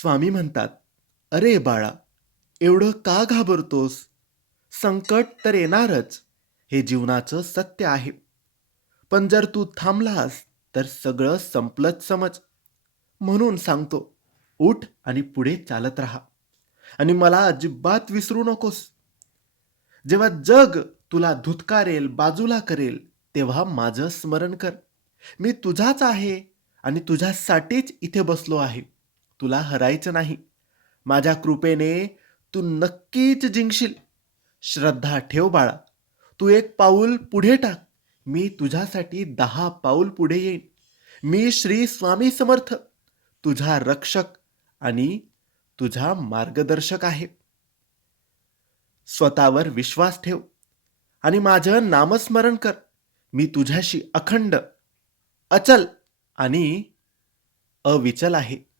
स्वामी म्हणतात, "अरे बाळा, एवढं का घाबरतोस? संकट तर येणारच. हे जीवनाचं सत्य आहे. पण जर तू थांबलास, तर सगळं संपलंच समज. म्हणून सांगतो, उठ आणि पुढे चालत राहा. आणि मला अजिबात विसरू नकोस. जेव्हा जग तुला धुतकारेल, बाजूला करेल, तेव्हा माझं स्मरण कर. मी तुझाच आहे आणि तुझ्यासाठीच इथे बसलो आहे. तुला हरायचं नाही. माझ्या कृपेने तू नक्कीच जिंकशील. श्रद्धा ठेव बाळा. तू एक पाऊल पुढे टाक. मी तुझ्यासाठी 10 पाऊल पुढे येईन. मी श्री स्वामी समर्थ, तुझा रक्षक आणि तुझा मार्गदर्शक आहे. स्वतःवर विश्वास ठेव आणि माझं नामस्मरण कर. मी तुझ्याशी अखंड, अचल आणि अविचल आहे.